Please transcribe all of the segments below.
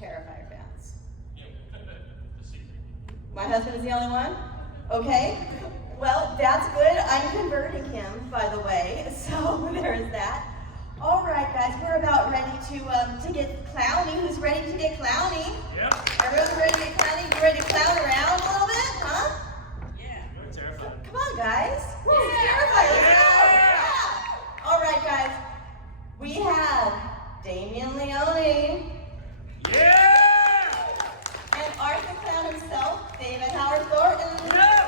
Terrifier fans? Yeah, the secret. My husband is the only one? Okay. Well, that's good. I'm converting him, by the way, so there's that. All right, guys, we're about ready to get clowny. Who's ready to get clowny? Yep. Everyone's ready to get clowny? You ready to clown around a little bit, huh? Yeah. You're terrified. Come on, guys. Woo, Terrifier. Yeah. All right, guys. We have Damien Leone. Yeah! And Arthur Clown himself, David Howard Thornton. Yeah!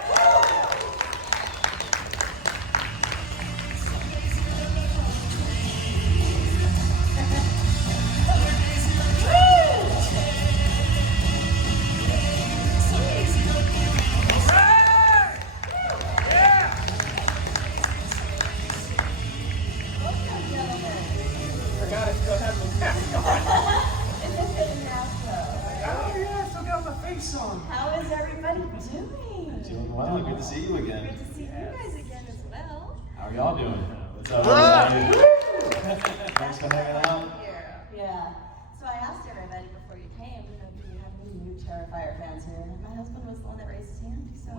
How is everybody doing? Doing well. Good to see you again. Good to see you guys again as well. How are y'all doing? What's up, everybody? Thanks for hanging out. Yeah. So I asked everybody before you came, do you have any new Terrifier fans here? And my husband was the one that raised his hand, so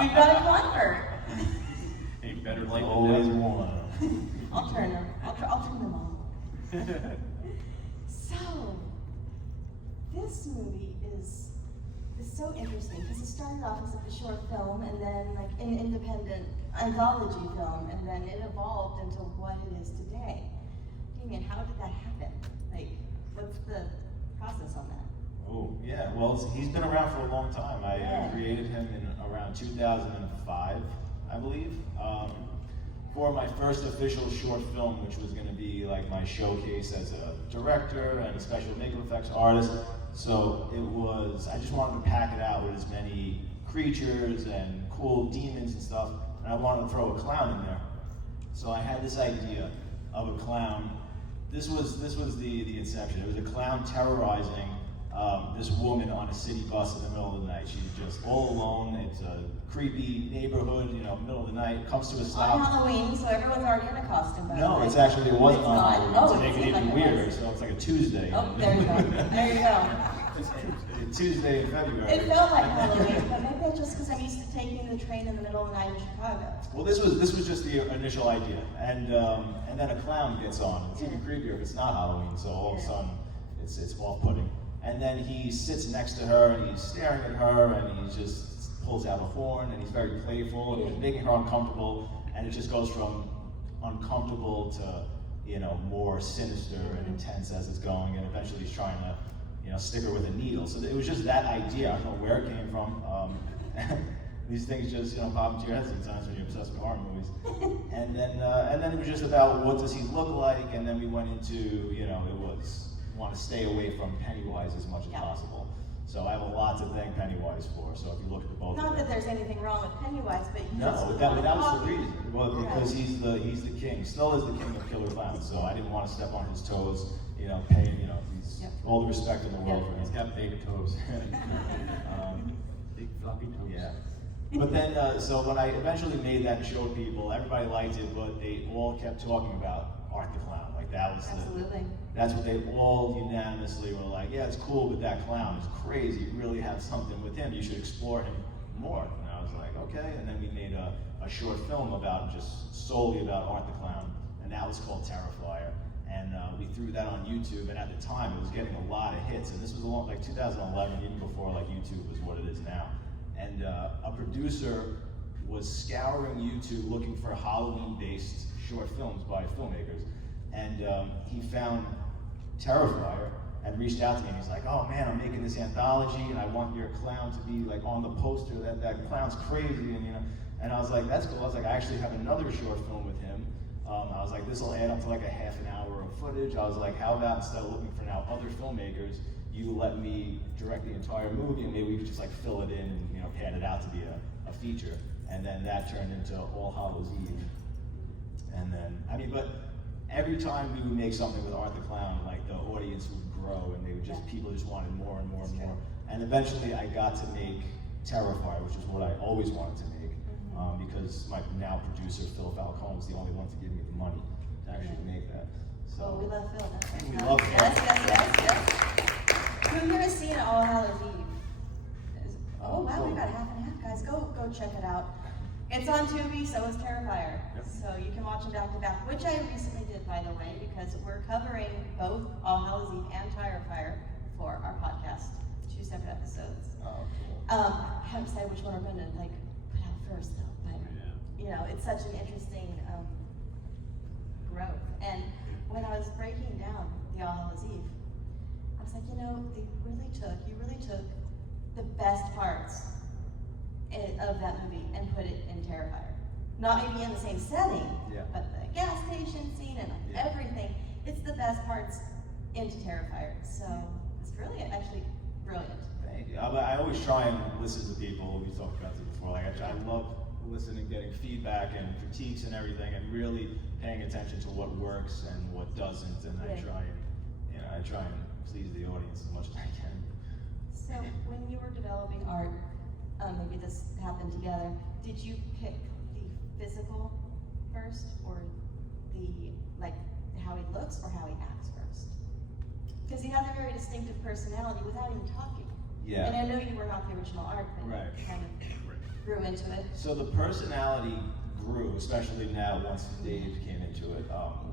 we've got a convert. Ain't better late than always one. I'll turn them. I'll turn them on. So this movie is so interesting because it started off as a short film and then like an independent anthology film, and then it evolved into what it is today. Damien, how did that happen? Like, what's the process on that? Oh, yeah. Well, he's been around for a long time. I created him in around 2005, I believe, for my first official short film, which was going to be like my showcase as a director and a special makeup effects artist. So it was, I just wanted to pack it out with as many creatures and cool demons and stuff, and I wanted to throw a clown in there. So I had this idea of a clown. This was the inception. It was a clown terrorizing this woman on a city bus in the middle of the night. She's just all alone. It's a creepy neighborhood, middle of the night. Comes to a stop. On Halloween, so everyone's already in a costume. No, it's actually, it wasn't on Halloween. Oh, to make it even weirder, so it's like a Tuesday. Oh, there you go. There you go. Tuesday in February. It felt like Halloween, but maybe that's just because I'm used to taking the train in the middle of the night in Chicago. Well, this was just the initial idea, and then a clown gets on. It's even creepier if it's not Halloween. So all of a sudden, it's off-putting. And then he sits next to her, and he's staring at her, and he just pulls out a horn, and he's very playful, and he's making her uncomfortable, and it just goes from uncomfortable to more sinister and intense as it's going, and eventually he's trying to stick her with a needle. So it was just that idea. I don't know where it came from. These things just pop into your head sometimes when you're obsessed with horror movies. And then it was just about what does he look like, and then we went into it was want to stay away from Pennywise as much as possible. So I have a lot to thank Pennywise for. So if you look at the both Not of them, that there's anything wrong with Pennywise, but you no, just that was the reason. Well, because he's the king, still is the king of killer clowns. So I didn't want to step on his toes. Paying he's all the respect in the world for him. He's got big toes. Big floppy toes. Yeah. But then, so when I eventually made that and showed people, everybody liked it, but they all kept talking about Art the Clown. Like that was that's what they all unanimously were like, yeah, it's cool, but that clown is crazy. You really have something with him. You should explore him more. And I was like, okay. And then we made a short film about just solely about Art the Clown, and that was called Terrifier. And we threw that on YouTube, and at the time it was getting a lot of hits. And this was like 2011, even before like YouTube was what it is now. And a producer was scouring YouTube looking for Halloween-based short films by filmmakers. And he found Terrifier and reached out to me, and he's like, oh man, I'm making this anthology, and I want your clown to be like on the poster, that clown's crazy, and I was like, that's cool. I was like, I actually have another short film with him. I was like, this will add up to like a half an hour of footage. I was like, how about instead of looking for now other filmmakers, you let me direct the entire movie, and maybe we could just like fill it in and pad it out to be a feature. And then that turned into All Hallows Eve. And then, but every time we would make something with Art the Clown, like the audience would grow, and people just wanted more and more and more. And eventually I got to make Terrifier, which is what I always wanted to make. Because my now producer, Phil Falcone, was the only one to give me the money to actually make that. So we love Phil. we love Phil. Yes. go check it out. It's on Tubi, so is Terrifier. Yep. So you can watch them back to back, which I recently did, by the way, because we're covering both All Hallows Eve and Terrifier for our podcast, 2 separate episodes. Oh, cool. I haven't decided which one we're gonna put out first though, but it's such an interesting growth. And when I was breaking down the All Hallows Eve, I was like, you really took the best parts of that movie and put it in Terrifier. Not maybe in the same setting, but the gas station scene and everything, it's the best parts into Terrifier. So it's really actually brilliant. Thank you. I always try and listen to people. We talked about this before. Like I love listening, getting feedback and critiques and everything, and really paying attention to what works and what doesn't. And I try and please the audience as much as I can. So when you were developing art, maybe this happened together, did you pick the physical first, or the how he looks, or how he acts first? Because he has a very distinctive personality without even talking. Yeah. And I know you were not the original art, but you kind of grew into it. So the personality grew, especially now once Dave came into it.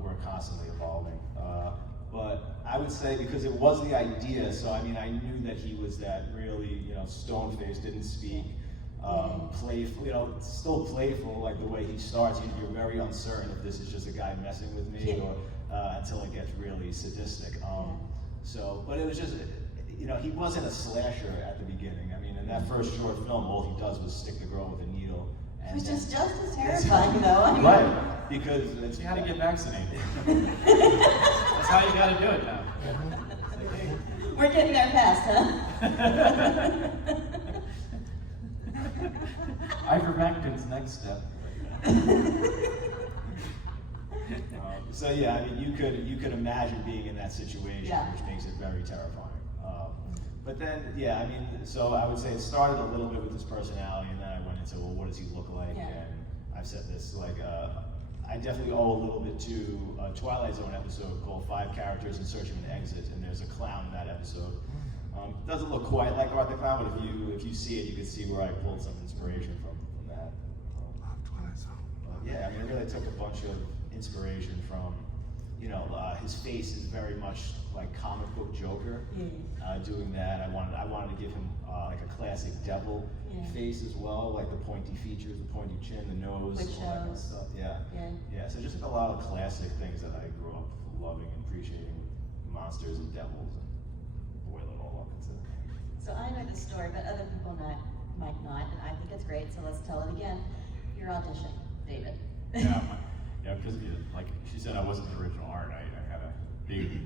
We're constantly evolving. But I would say because it was the idea, so I mean I knew that he was that really, stone-faced, didn't speak, playful, still playful, like the way he starts. You're very uncertain if this is just a guy messing with me or until it gets really sadistic. But it was just, he wasn't a slasher at the beginning. I mean, in that first short film, all he does was stick the girl with a needle. Which is just as terrifying, though. I mean, right, because it's you had to get vaccinated. That's how you got to do it now. We're getting there fast, huh? Ivermectin's next step. So yeah, I mean, you could imagine being in that situation, which makes it very terrifying. But then, I mean, so I would say it started a little bit with his personality, and then I went into, well, what does he look like? And I've said this, I definitely owe a little bit to a Twilight Zone episode called 5 Characters in Search of an Exit, and there's a clown in that episode. Doesn't look quite like Art the Clown, but if you see it, you can see where I pulled some inspiration from that. Twilight Zone. I mean, it really took a bunch of inspiration from, his face is very much like comic book Joker. Doing that, I wanted to give him like a classic devil face as well, like the pointy features, the pointy chin, the nose, all that kind of stuff. So just like a lot of classic things that I grew up loving and appreciating, monsters and devils, and boil it all up into. So I know this story, but other people might not, and I think it's great. So let's tell it again. Your audition, David. Because like she said, I wasn't the original art. I had a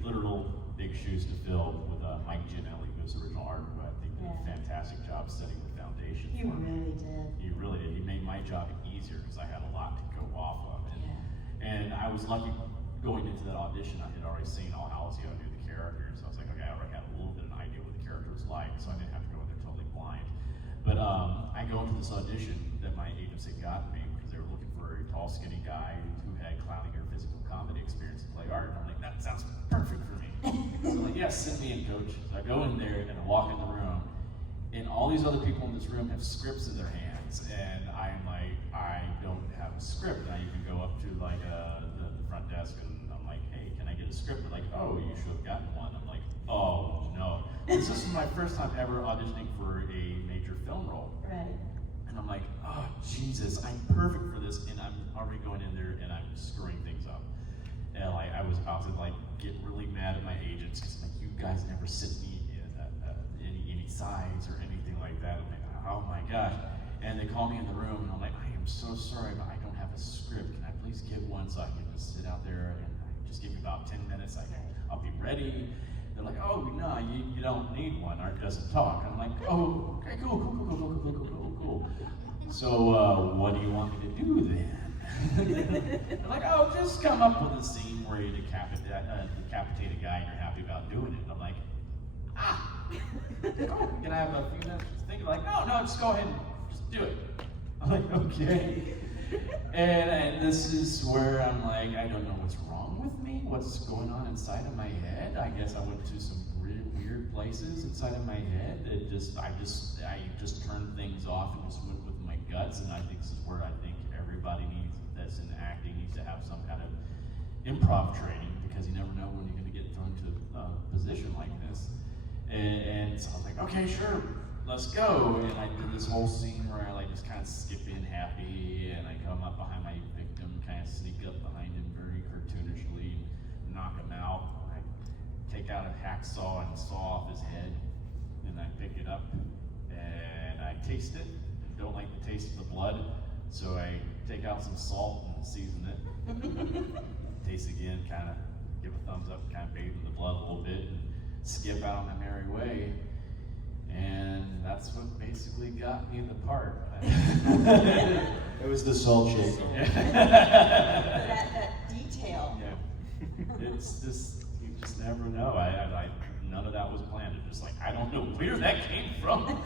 literal big shoes to fill with Mike Gianelli, who was the original art, who I think did a fantastic job setting the foundation. You really did. He really did. He made my job easier because I had a lot to go off of. And I was lucky going into that audition. I had already seen All Hallows Eve. I knew the characters. So I was like, okay, I already had a little bit of an idea what the character was like, so I didn't have to go in there totally blind. But I go into this audition that my agency got me because they were looking for a tall, skinny guy who had clowning or physical comedy experience to play art. And I'm like, that sounds perfect for me. So I'm like, yes, send me in, coach. So I go in there and I walk in the room, and all these other people in this room have scripts in their hands, and I'm like, I don't have a script. And I even go up to the front desk, and I'm like, hey, can I get a script? They're like, oh, you should have gotten one. I'm like, oh no. This is my first time ever auditioning for a major film role. Right. And I'm like, oh Jesus, I'm perfect for this, and I'm already going in there and I'm screwing things up. And I was about to get really mad at my agents because you guys never sent me any sides or anything like that. I'm like, oh my gosh. And they call me in the room, and I'm like, I am so sorry, but I don't have a script. Can I please get one so I can just sit out there and just give me about 10 minutes? I'll be ready. They're like, oh no, you don't need one. Art doesn't talk. I'm like, oh, okay, cool. So what do you want me to do then? They're like, oh, just come up with a scene where you decapitate a guy and you're happy about doing it. I'm like, can I have a few minutes to think? Like, no, just go ahead and just do it. I'm like, okay. And this is where I'm like, I don't know what's wrong with me, what's going on inside of my head. I guess I went to some really weird places inside of my head that I just turned things off and just went with my guts, and I think this is where I think everybody that's in acting needs to have some kind of improv training, because you never know when you're going to get thrown to a position like this. And so I was like, okay, sure, let's go. And I did this whole scene where I like just kind of skip in happy, and I come up behind my victim, kind of sneak up behind him very cartoonishly, knock him out. I take out a hacksaw and saw off his head, and I pick it up and I taste it. I don't like the taste of the blood, so I take out some salt and season it. Taste again, kind of give a thumbs up, kind of bathe in the blood a little bit, and skip out on my merry way. And that's what basically got me the part. It was the salt shaker. that detail. Yeah. It's just, you just never know. I none of that was planned. It's just like, I don't know where that came from.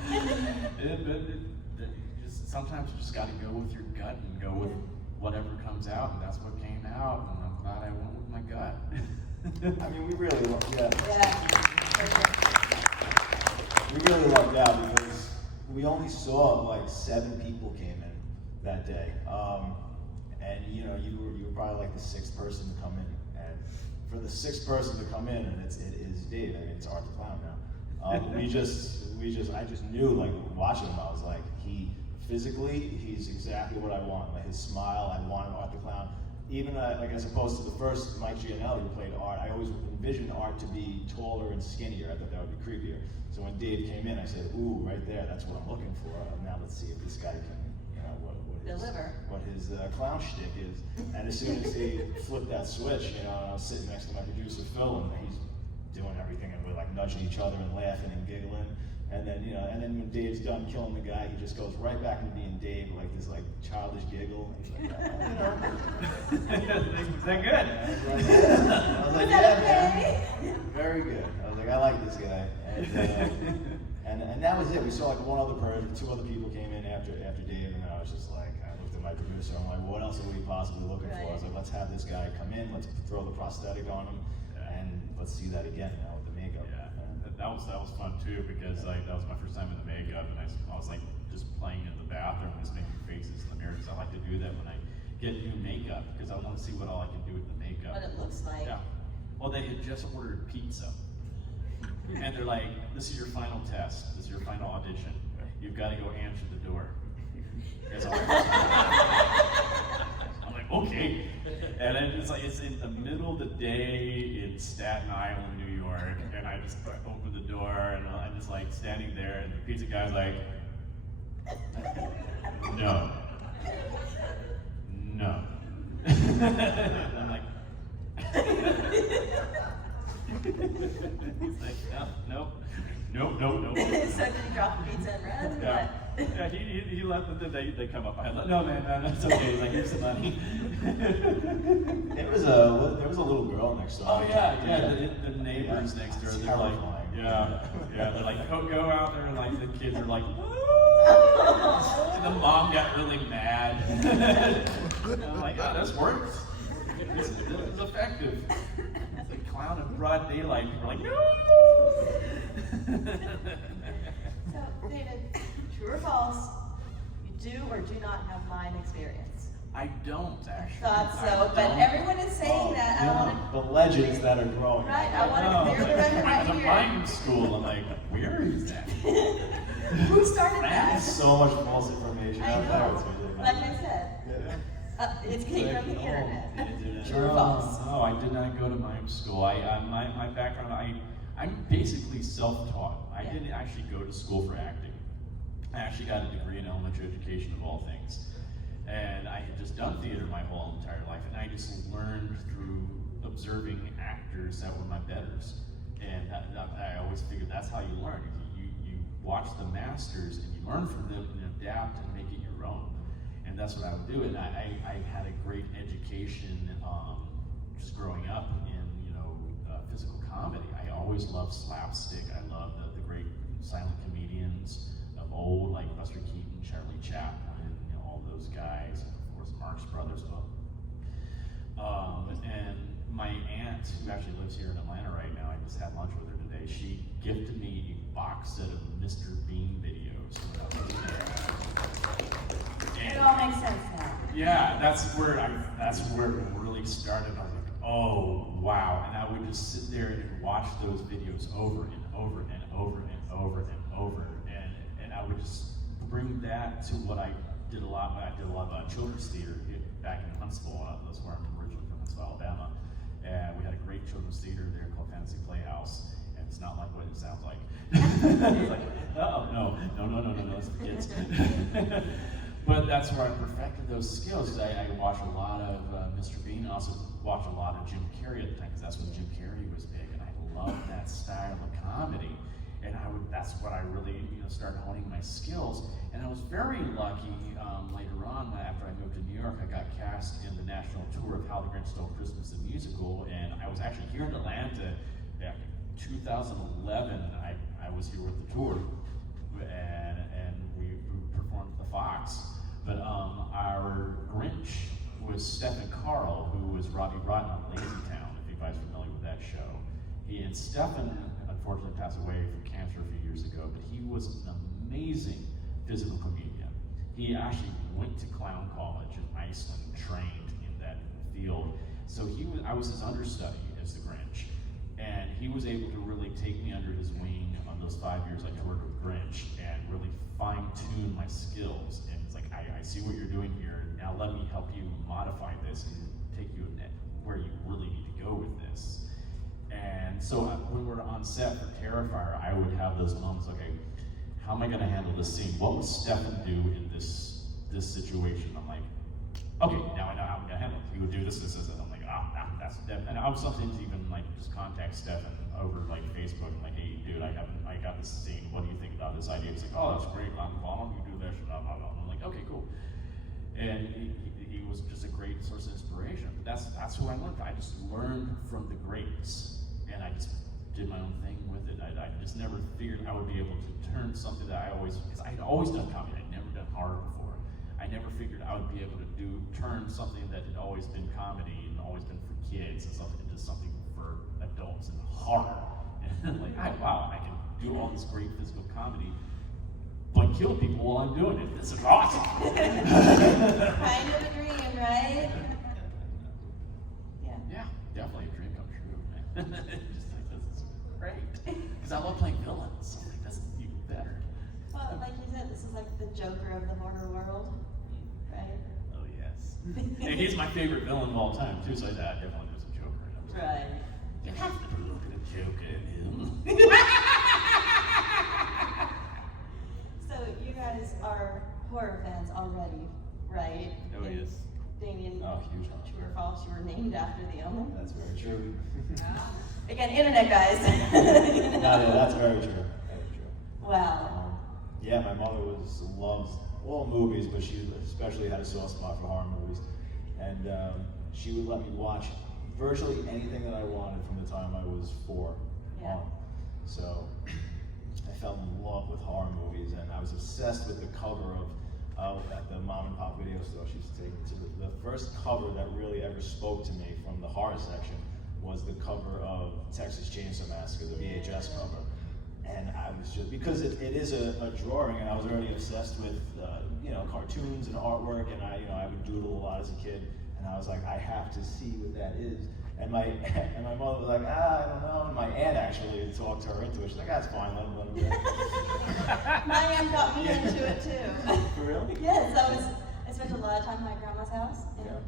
Just, sometimes you just got to go with your gut and go with whatever comes out, and that's what came out, and I'm glad I went with my gut. I mean, we really lucked Yeah. out because we only saw like 7 people came in that day, and you know, you were probably like the 6th person to come in, and for the 6th person to come in, and it is Dave. I mean, it's Art the Clown now. I just knew, like, watching him, I was like, he's exactly what I want. Like his smile, I wanted Art the Clown. Even like as opposed to the first Mike Gianelli who played Art, I always envisioned Art to be taller and skinnier. I thought that would be creepier. So when Dave came in, I said, "Ooh, right there, that's what I'm looking for." Now let's see if this guy can, you know, what his clown shtick is. And as soon as he flipped that switch, you know, I was sitting next to my producer Phil, and he's doing everything, and we're like nudging each other and laughing and giggling. And then, you know, and then when Dave's done killing the guy, he just goes right back into being Dave, like this like childish giggle. And he's like, Is that good? I was like, yeah, man. Very good. I was like, I like this guy. And that was it. We saw like one other person, 2 other people came in after Dave, and I was just like, I looked at my producer, I'm like, what else are we possibly looking for? I was like, let's have this guy come in, let's throw the prosthetic on him, and let's see that again now with the makeup. Yeah. That was fun too, because like that was my first time in the makeup, and I was like just playing in the bathroom, just making faces in the mirror, because I like to do that when I get new makeup, because I want to see what all I can do with the makeup. What it looks like. Yeah. Well, they had just ordered pizza, and they're like, "This is your final test. This is your final audition. You've got to go answer the door." I'm like, okay. And then it's in the middle of the day in Staten Island, New York, and I just open the door, and I'm just like standing there, and the pizza guy's like, no. And I'm like, he's like, nope. So did you drop the pizza and run? Yeah. Yeah, he let them, they come up. I let, no, man, that's okay. He's like, here's some money. There was a little girl next door. Oh yeah. The neighbors next door. They're like, they're like, go out there, and like the kids are like, and the mom got really mad. And I'm like, oh, this works. This is effective. It's a clown in broad daylight. People are like, no. So, David, true or false, you do or do not have mime experience? I don't actually. Thought so, but everyone is saying that. I want The legends that are growing. Right, I want to clear the record right The here. mime school. I'm like, where is that? Who started that? There's so much false information I out there. know. It's ridiculous. Like I said, it came from the internet. True or false? No, I did not go to mime school. My background, I'm basically self-taught. I didn't actually go to school for acting. I actually got a degree in elementary education of all things. And I had just done theater my whole entire life, and I just learned through observing actors that were my betters. And I always figured that's how you learn. You watch the masters and you learn from them and adapt and make it your own. And that's what I would do. And I had a great education just growing up in physical comedy. I always loved slapstick. I loved the great silent comedians of old, like Buster Keaton, Charlie Chaplin, all those guys, and of course Marx Brothers. And my aunt, who actually lives here in Atlanta right now, I just had lunch with her today. She gifted me box set of Mr. Bean videos. It all makes sense now. Yeah, that's where it really started. I was like, oh wow, and I would just sit there and watch those videos over and over and over and over and over, and I would just bring that to what I did a lot. I did a lot of children's theater back in Huntsville. That's where I'm originally from, Huntsville, Alabama, and we had a great children's theater there called Fantasy Playhouse. And it's not like what it sounds like. It's like, oh no, it's for kids. But that's where I perfected those skills, because I watched a lot of Mr. Bean. I also watched a lot of Jim Carrey at the time, because that's when Jim Carrey was big, and I loved that style of comedy. And that's what I really, started honing my skills. And I was very lucky later on, after I moved to New York, I got cast in the national tour of How the Grinch Stole Christmas, the musical. And I was actually here in Atlanta back in 2011. I was here with the tour, and we performed at the Fox. But our Grinch was Stephen Carl, who was Robbie Rotten on Lazy Town, if you guys are familiar with that show. And Stephen unfortunately passed away from cancer a few years ago, but he was an amazing physical comedian. He actually went to clown college in Iceland, trained in that field. So I was his understudy as the Grinch. And he was able to really take me under his wing on those 5 years I toured with Grinch and really fine-tune my skills. And it's like, I see what you're doing here, now let me help you modify this and take you where you really need to go with this. And so when we're on set for Terrifier, I would have those moments, okay, how am I gonna handle this scene? What would Stefan do in this situation? I'm like, okay, now I know how I'm gonna handle it. He would do this, and I'm like, that's Stefan. And I would sometimes even like just contact Stefan over like Facebook and like, hey dude, I got this scene, what do you think about this idea? He's like, oh, that's great, why don't you do this, blah, blah, blah. I'm like, okay, cool. And he was just a great source of inspiration. But that's who I learned. I just learned from the greats. And I just did my own thing with it. I just never figured I would be able to turn something that because I'd always done comedy, I'd never done horror before. I never figured I would be able to turn something that had always been comedy and always been for kids and something into something for adults and horror. And like, wow, I can do all this great physical comedy, but kill people while I'm doing it. This is awesome. Kind of a dream, right? Yeah, definitely a dream come true, man. Just like, this is great. Because I love playing villains. I'm like, that's even better. Well, like you said, this is like the Joker of the horror world, right? Oh, yes. And he's my favorite villain of all time, too, so that definitely was a Joker in him. Right. You have to look at a Joker in him. So you guys are horror fans already, right? Oh, yes. Damien, Oh, huge. true or false, you were named after the Omen. That's very true. Again, internet guys. No, that's very true. Very true. Wow. Yeah, my mother loves all movies, but she especially had a soft spot for horror movies. And she would let me watch virtually anything that I wanted from the time I was 4 Yeah. on. So I fell in love with horror movies, and I was obsessed with the cover of at the mom and pop video store she used to take me to. The first cover that really ever spoke to me from the horror section was the cover of Texas Chainsaw Massacre, the VHS cover. And I was just, because it is a drawing, and I was already obsessed with cartoons and artwork, and I would doodle a lot as a kid, and I was like, I have to see what that is. And my mother was like, I don't know. And my aunt actually talked her into it. She's like, that's fine, let him do it. My aunt got me into it too. For real? Yes, I spent a lot of time at my grandma's house, and Yeah.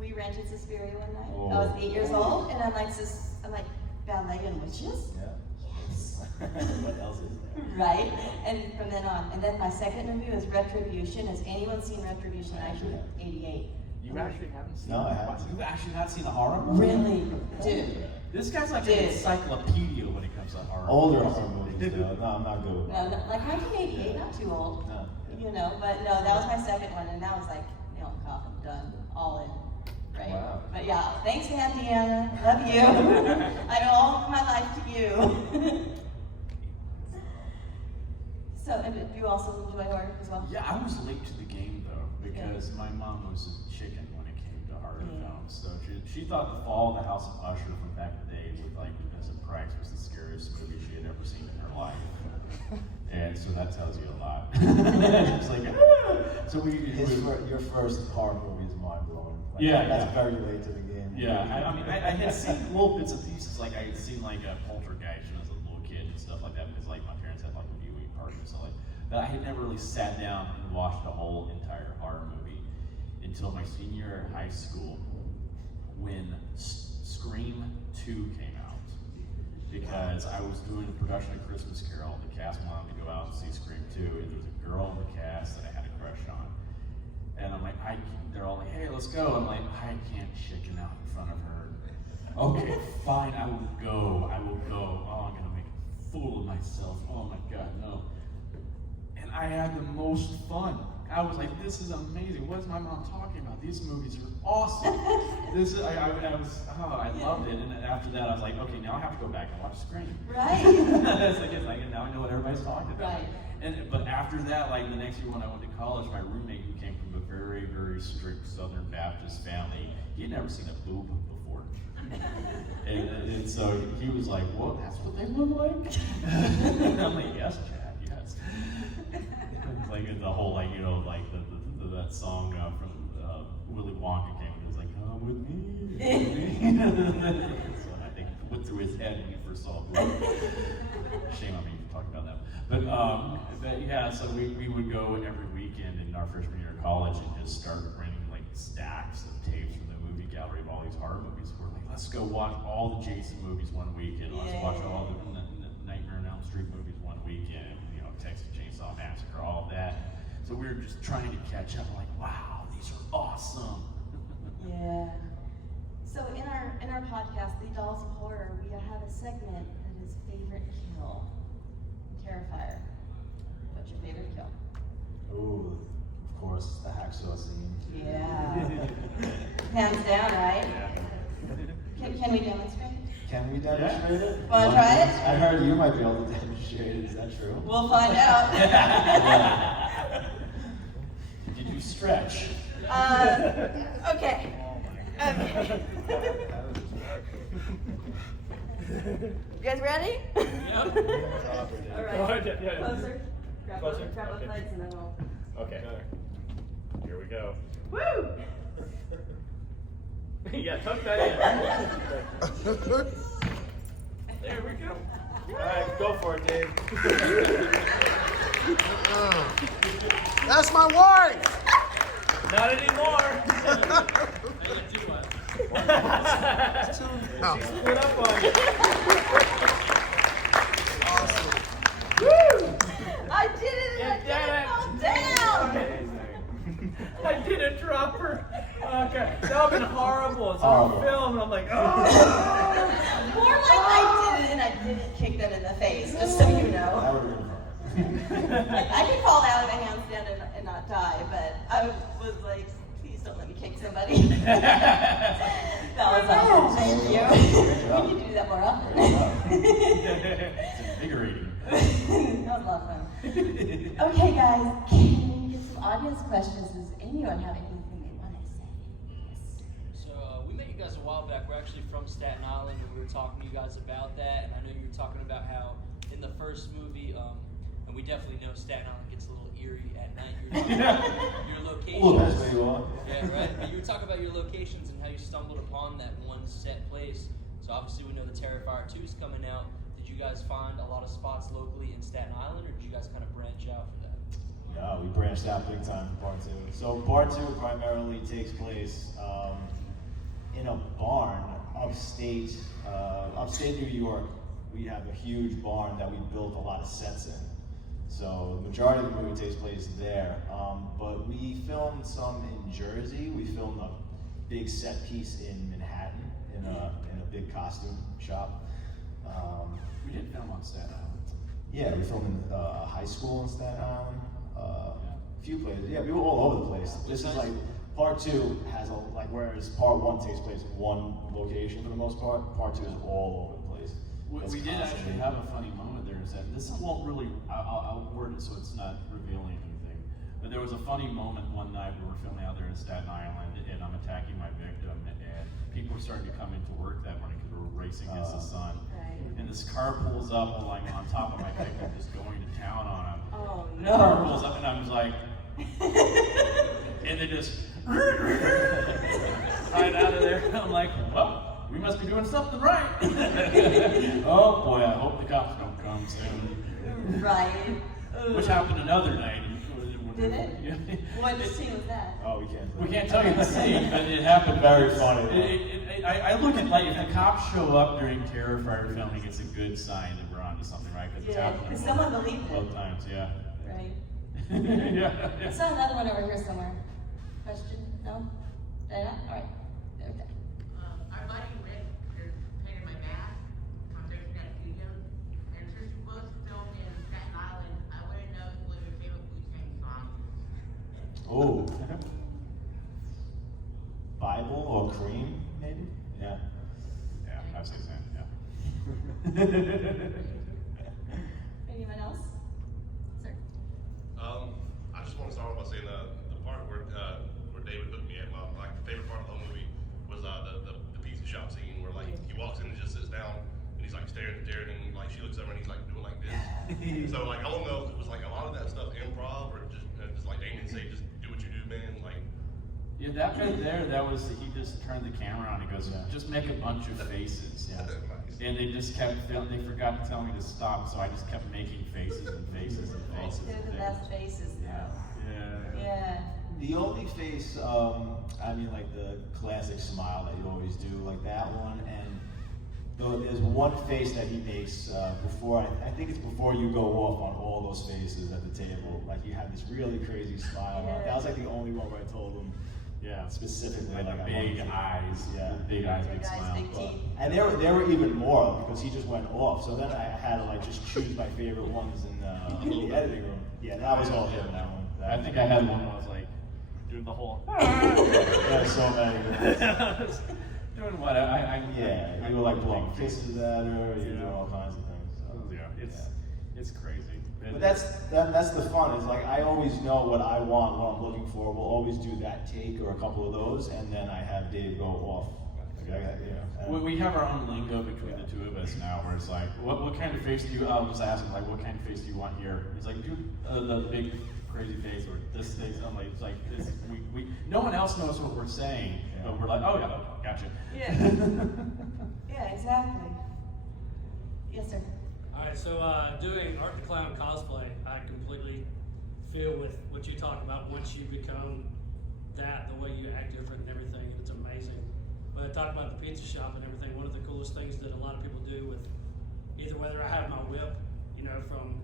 we rented Suspiria one night. Oh. I was 8 years old, and I'm like ballet and witches. Yeah. Yes. What else is there? Right, and from then on. And then my second movie was Retribution. Has anyone seen Retribution? Actually, 88. You actually haven't seen No, I haven't. You've actually not seen a horror movie? Really? Dude. This guy's like Dude. an encyclopedia when it comes to horror. Older horror movies, though. No, I'm not good with No, that. like 1988, not too old. No. But no, that was my second one, and that was like, nail in the coffin, done, all in. Right? Wow. But yeah, thanks, Aunt Deanna. Love you. I owe all of my life to you. So, and do you also enjoy horror as well? Yeah, I was late to the game though, because my mom was a chicken when it came to horror horror films. So she thought The Fall of the House of Usher from back in the day with like Vincent Price was the scariest movie she had ever seen in her life. And so that tells you a lot. It's like, ah! So your first horror movie is mind blowing. Like, Yeah, that's yeah. very late to the game. Yeah, I mean, I had seen little bits and pieces, like I had seen like a Poltergeist when I was a little kid and stuff like that, because like my parents had like a viewing party and stuff like that. But I had never really sat down and watched a whole entire horror movie until my senior year of high school, when Scream 2 came out. Because I was doing a production of Christmas Carol, the cast wanted to go out and see Scream 2, and there was a girl in the cast that I had a crush on. And I'm like, they're all like, hey, let's go. I'm like, I can't chicken out in front of her. Okay, fine, I will go. Oh, I'm gonna make a fool of myself. Oh my God, no. And I had the most fun. I was like, this is amazing. What is my mom talking about? These movies are awesome. I loved it. And then after that, I was like, okay, now I have to go back and watch Scream. Right. it's like now I know what everybody's talking about. Right. But after that, like the next year when I went to college, my roommate, who came from a very, very strict Southern Baptist family, he had never seen a boob before. and so he was like, well, that's what they look like? I'm like, yes, Chad, yes. It's like the whole, like, you know, like that song from Willy Wonka came and it was like, come with me. So I think it went through his head when he first saw it. Shame on me for talking about that. But yeah, so we would go every weekend in our freshman year of college and just start renting like stacks of tapes from the movie gallery of all these horror movies. We're like, let's go watch all the Jason movies one weekend. Let's watch all the Nightmare on Elm Street movies one weekend. You know, Texas Chainsaw Massacre, all of that. So we were just trying to catch up. Like, wow, these are awesome. Yeah. So in our podcast, The Dolls of Horror, we have a segment that is favorite kill. Terrifier. What's your favorite kill? Ooh, of course, the hacksaw scene. Yeah. Hands down, right? Can we demonstrate? Can we demonstrate it? Wanna try it? I heard you might be able to demonstrate it. Is that true? We'll find out. Did you stretch? Okay. Okay. You guys ready? Yep. All right. Yeah. Closer. Grab Closer? both Okay. legs and then we'll. Okay. Here we go. Woo! Yeah, tuck that in. There we go. All right, go for it, Dave. That's my wife! Not anymore. It's two now. She split up on you. Awesome. Woo! I did it! You I did did it. it! Fall down! I didn't drop her. Okay, that would have been horrible. It's Horrible. on film, and I'm like, oh. More like I did it and I didn't kick them in the face, just so you know. That would have been fun. I could fall out of a handstand and not die, but I was like, please don't let me kick somebody. That was awesome. Thank you. We need to do that more often. It's invigorating. That was a lot of fun. Okay, guys, can we get some audience questions? Does anyone have anything they want to say? Yes. So we met you guys a while back. We're actually from Staten Island, and we were talking to you guys about that. And I know you were talking about how in the first movie, and we definitely know Staten Island gets a little eerie at night. You were talking about your locations. Well, that's where you are. Yeah, right. But you were talking about your locations and how you stumbled upon that one set place. So obviously we know the Terrifier 2 is coming out. Did you guys find a lot of spots locally in Staten Island, or did you guys kind of branch out for that? Yeah, we branched out big time for part 2. So part 2 primarily takes place in a barn upstate New York. We have a huge barn that we built a lot of sets in. So the majority of the movie takes place there. But we filmed some in Jersey. We filmed a big set piece in Manhattan in a big costume shop. We didn't film on Staten Island. Yeah, we filmed in a high school in Staten Island. A few places. Yeah, we were all over the place. This is like part 2 has whereas part 1 takes place in one location for the most part. Part 2 is all over the place. We did actually have a funny moment there. Is that this won't really? I'll word it so it's not revealing anything. But there was a funny moment one night where we're filming out there in Staten Island, and I'm attacking my victim, and people were starting to come into work that morning because we were racing against the sun. Right. And this car pulls up while I'm on top of my victim, just going to town on him. Oh And the car no. pulls up, and I'm just like, and they just right out of there. I'm like, well, we must be doing something right. Oh boy, I hope the cops don't come soon. Right. Which happened another night. Did it? Yeah. What scene was that? Oh, We can't tell you the scene, but it happened. Very funny. I look at, like, if the cops show up during Terrifier filming, it's a good sign that we're onto something, right? Because it's Yeah, happened because someone believed both it. times, yeah. Right. Yeah. I saw another one over here somewhere. Question? No? Diana? All right. Okay. Our buddy Rick is painting my back. I'm making that video. And since you both filmed in Staten Island, I want to know what your favorite Wu-Tang song is. Oh. Bible or Cream, maybe? Yeah. Yeah, I've seen that, yeah. Anyone else? Sir? I just want to start off by saying the part where David hooked me at. My favorite part of the whole movie was the pizza shop scene where like he walks in and just sits down and he's like staring and like she looks over and he's like doing like this. So like I don't know if it was like a lot of that stuff improv or just like Damien say, just do what you do, man. Like Yeah, that bit there, that was, he just turned the camera on and goes, just make a bunch of faces. Yeah. And they just kept filming, they forgot to tell me to stop, so I just kept making faces and faces and faces. They're the best faces. Yeah. Yeah. The only face, I mean, like the classic smile that you always do, like that one, and there's one face that he makes before, I think it's before you go off on all those faces at the table. Like you have this really crazy smile. Yeah. That was like the only one where I told him Yeah. specifically. Like I the wanted big to- eyes, Yeah. big eyes, Big big eyes, smile. big teeth. And there were even more because he just went off. So then I had to like just choose my favorite ones in the editing room. Yeah, that was all him. That one. I think I had one where I was like, doing the whole, There's so many. doing what, Yeah, you were like blowing kisses at her. You Yeah. do all kinds of things. So, Yeah, it's crazy. But that's the fun. Is like I always know what I want, what I'm looking for. We'll always do that take or a couple of those, and then I have Dave go off. Like, We have our own lingo between the two of us now, where it's like, what kind of face do you? I'll just ask him like, what kind of face do you want here? He's like, do the big crazy face or this face. I'm like, it's like this. We no one else knows what we're saying, but we're like, oh yeah, gotcha. Yeah. Yeah, exactly. Yes, sir. Alright, so doing Art the Clown cosplay, I completely feel with what you talk about once you become that, the way you act different and everything, it's amazing. But talking about the pizza shop and everything, one of the coolest things that a lot of people do with either whether I have my whip, you know, from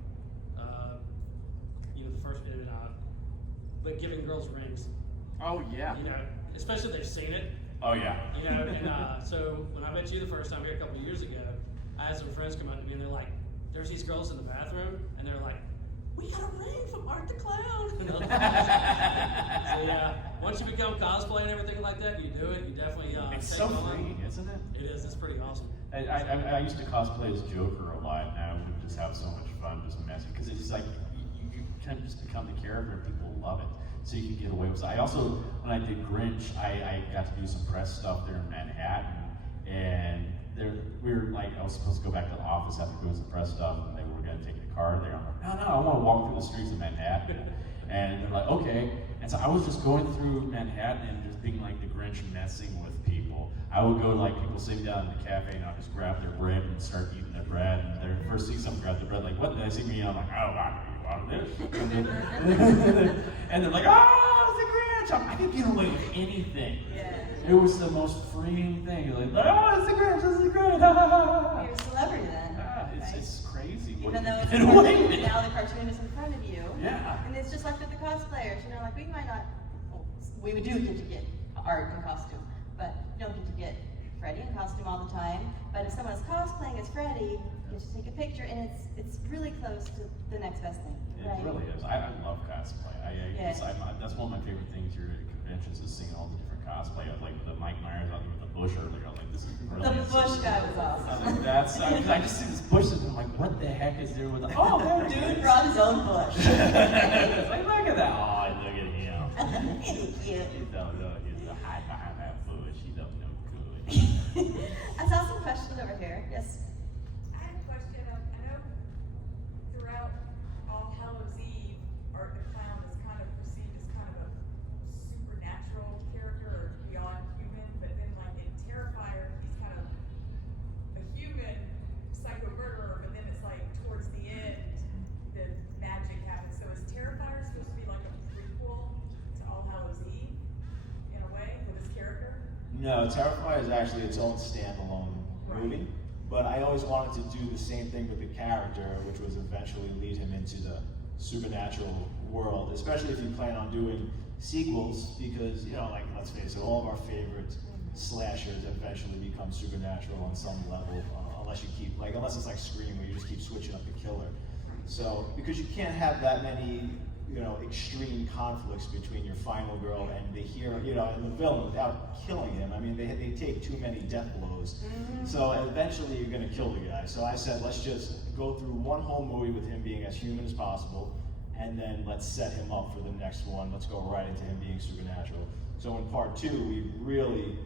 the first bit, but giving girls rings. Oh yeah. You know, especially if they've seen it. Oh yeah. You know, and so when I met you the first time here a couple of years ago, I had some friends come up to me and they're like, there's these girls in the bathroom, and they're like, we got a ring from Art the Clown. And I was like, so yeah, once you become cosplay and everything like that, you do it, you definitely It's take so it on. freeing, isn't it? It is, it's pretty awesome. I used to cosplay as Joker a lot, and I would just have so much fun just messing, because it's just like, you kind of just become the character and people love it, so you can get away with it. I also, when I did Grinch, I got to do some press stuff there in Manhattan, and we were like, I was supposed to go back to the office after doing some press stuff, and they were going to take the car there. I'm like, no, I want to walk through the streets of Manhattan. And they're like, okay. And so I was just going through Manhattan and just being like the Grinch, messing with people. I would go to like people sitting down in the cafe, and I'll just grab their bread and start eating their bread. And they first see someone grab the bread, like, what? And they see me, and I'm like, oh, I can eat a lot of this. And they're like, oh, it's the Grinch. I could get away with anything. Yeah. It was the most freeing thing. You're like, oh, it's the Grinch, it's the Grinch. You're a celebrity then. Yeah, it's crazy. what Even you though it's get a away cartoon, with. now the cartoon is in front of you. Yeah. And it's just like with the cosplayers, you know, like we might not, well, we do get to get art in costume, but you don't get to get Freddy in costume all the time. But if someone's cosplaying as Freddy, you just take a picture, and it's really close to the next best thing, right? It really is. I love cosplay. That's one of my favorite things here at conventions is seeing all the different cosplay. Like the Mike Myers out there with the Bush earlier. I was like, this is brilliant. The Bush guy was I was awesome. like, I just see this bush and I'm like, what the heck is there with the, oh, there it Dude is. brought his own bush. It's like, look at that. Oh, I Cute. She don't know. She's a hide behind that bush. She don't know good. I saw some questions over here. Yes. I had a question. I know throughout All Hallows Eve, Art the Clown is kind of perceived as kind of a supernatural character or beyond human, but then like in Terrifier, he's kind of a human psycho murderer, but then it's like towards the end, the magic happens. So is Terrifier supposed to be like a prequel to All Hallows Eve in a way with his character? No, Terrifier is actually its own standalone movie. But I always wanted to do the same thing with the character, which was eventually lead him into the supernatural world, especially if you plan on doing sequels, because, you know, like, let's face it, all of our favorite slashers eventually become supernatural on some level, unless it's like Scream, where you just keep switching up the killer. So, because you can't have that many, you know, extreme conflicts between your final girl and the hero, you know, and the villain without killing him. I mean, they take too many death blows. So eventually you're gonna kill the guy. So I said, let's just go through one whole movie with him being as human as possible, and then let's set him up for the next one. Let's go right into him being supernatural. So in part 2, we really,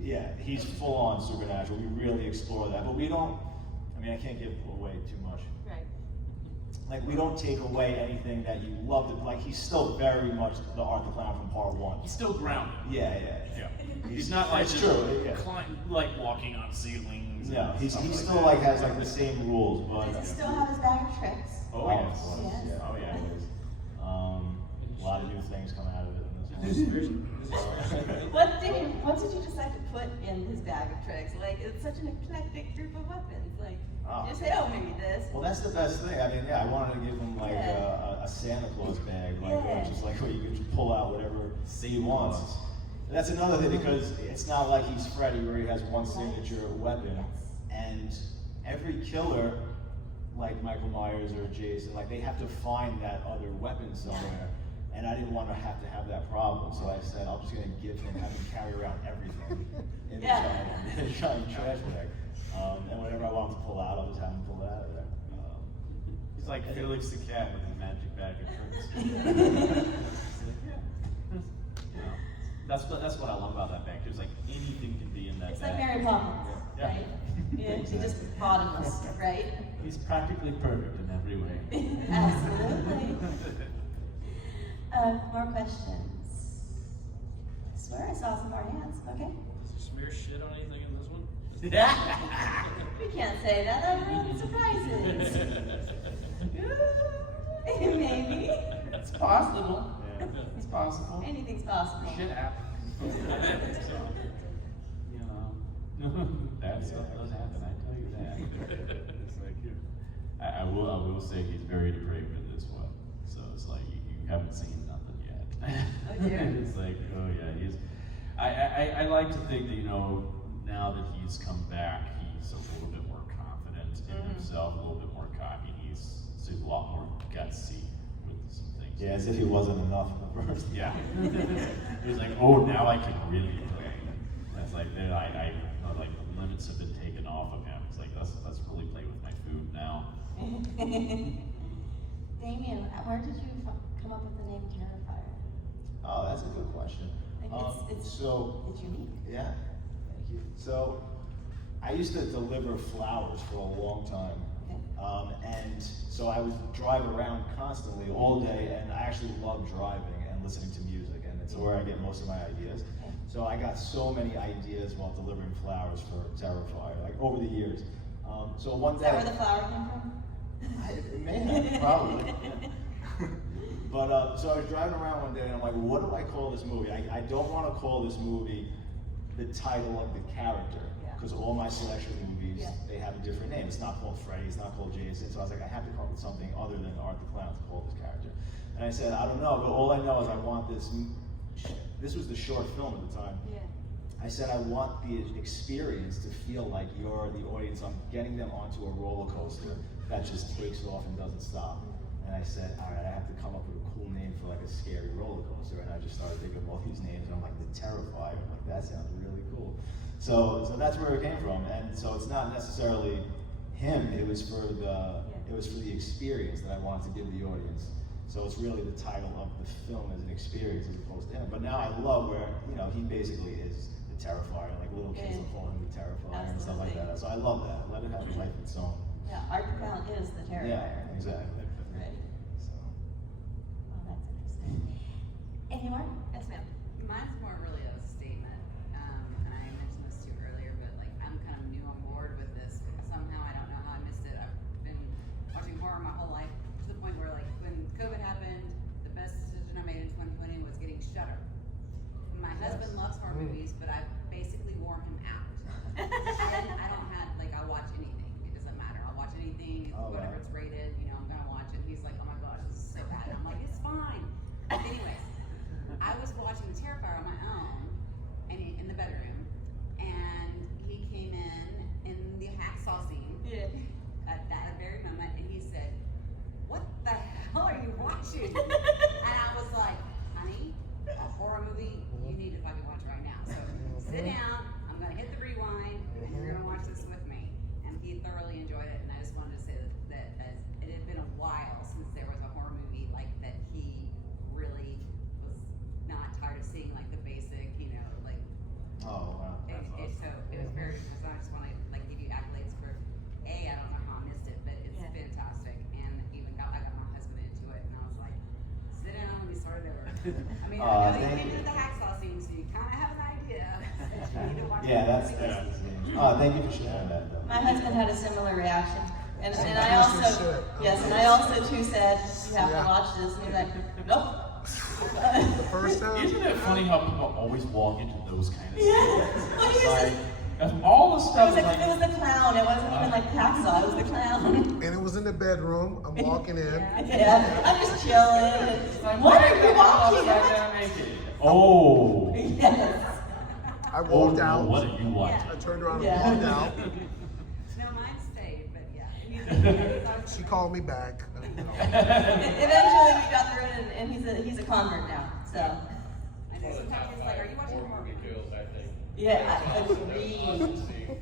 yeah, he's full on supernatural. We really explore that, but we don't, I mean, I can't give away too much. Right. Like, we don't take away anything that you loved. Like, he's still very much the Art the Clown from part 1. He's still grounded. Yeah. He's not like It's just true, yeah. like walking on ceilings. No, and he stuff still that. like has like the same rules, but Does he still have his bag of tricks? Oh yes. of course, Yes. yeah. Oh, yeah. always. A lot of new things come out of it in this one. What did you decide to put in his bag of tricks? Like, it's such an eclectic group of weapons. Like, you say, oh, maybe this. Well, that's the best thing. I mean, yeah, I wanted to give him like a Santa Claus bag, like just like where you can just pull out whatever he wants. And that's another thing, because it's not like he's Freddy where he has one signature weapon, and every killer, like Michael Myers or Jason, like they have to find that other weapon somewhere. And I didn't want to have that problem, so I said I'm just going to have him carry around everything in the giant trash bag. And whenever I want him to pull out, I'll just have him pull it out of there. He's like Felix the cat with his magic bag of tricks. You know, that's what I love about that bag. There's like anything can be in that It's bag. like Mary Poppins, Yeah. right? Yeah, she just bottomless, right? He's practically perfect in every way. Absolutely. More questions? I swear I saw some more hands. Okay. Does he smear shit on anything in this one? We can't say that. That would surprises. Maybe. That's possible. Yeah. It's possible. Anything's possible. Shit happens. So, you know, bad stuff does happen. I tell you that. It's like I will say he's very depraved in this one. So it's like you haven't seen nothing yet. Oh dear. It's like, oh yeah, he's. I like to think that, you know, now that he's come back, he's a little bit more confident in himself, a little bit more cocky. He's a lot more gutsy with some things. Yeah, as if he wasn't enough in the first. Yeah. He's like, oh, now I can really play. That's like, then I like the limits have been taken off of him. It's like, let's really play with my food now. Damien, where did you come up with the name Terrifier? Oh, that's a good question. It's unique. Yeah, thank you. So, I used to deliver flowers for a long time. And so I would drive around constantly all day, and I actually love driving and listening to music, and it's where I get most of my ideas. So I got so many ideas while delivering flowers for Terrifier, like over the years. So one day— Is that where the flower came from? It may have, probably. But so I was driving around one day, and I'm like, what do I call this movie? I don't want to call this movie the title of the character, because all my selection movies, they have a different name. It's not called Freddy, it's not called Jason, so I was like, I have to come up with something other than Art the Clown to call this character. And I said, I don't know, but all I know is I want this was the short film at the time. Yeah. I said, I want the experience to feel like you're the audience. I'm getting them onto a roller coaster that just takes off and doesn't stop. And I said, all right, I have to come up with a cool name for like a scary roller coaster. And I just started thinking of all these names, and I'm like, the Terrifier. I'm like, that sounds really cool. So that's where it came from. And so it's not necessarily him. It was for the experience that I wanted to give the audience. So it's really the title of the film as an experience as opposed to him. But now I love where, he basically is the Terrifier, like little kids will call him the Terrifier and stuff like that. So I love that. Let it have a life of its own. Yeah, Art the Clown is the Terrifier. Yeah, exactly. Right. So. Well, that's interesting. Any more? Yes, ma'am. Mine's more really a statement, and I mentioned this to you earlier, but like I'm kind of new on board with this. Somehow I don't know how I missed it. I've been watching horror my whole life to the point where like when COVID happened, the best decision I made in 2020 was getting Shudder. My husband loves horror movies, but I basically wore him out. And I don't have like I'll watch anything. It doesn't matter. I'll watch anything, whatever it's rated. I'm gonna watch it. He's like, oh my gosh, this is so bad. And I'm like, it's fine. Anyways. I was watching Terrifier on my own, and in the bedroom, and he came in the hacksaw scene at that very moment, and he said, "What the hell are you watching?" And I was like, "Honey, a horror movie you need to fucking watch right now. So sit down. I'm gonna hit the rewind, and you're gonna watch this with me." And he thoroughly enjoyed it, and I just wanted to say that it had been a while since there was a horror movie like that. He really not tired of seeing like the basic, like. Oh wow. So it was very. So I just want to like give you accolades for I don't know how I missed it, but it's fantastic. And even I got my husband into it, and I was like, sit down, let me start it over. I mean, I know you came to the hacksaw scene, so you kind of have an idea. That's thank you for sharing that. Though. My husband had a similar reaction. And I also, and I also too said, you have to watch this. And he's like, nope. The first time? Isn't it funny how people always walk into those kind of Yeah. scenes? Like, of all the stuff. It was the clown. It wasn't even like hacksaw. It was the clown. And it was in the bedroom. I'm walking in. Yeah. I'm just chilling. And just going, what are you watching? Oh. Yes. I walked out. What did you watch? I turned around and walked out. No, mine stayed, but yeah. She called me back. Eventually we got through it, and he's a convert now. So. I know sometimes it's like, are you watching horror movies? Yeah, I agree. Thank you.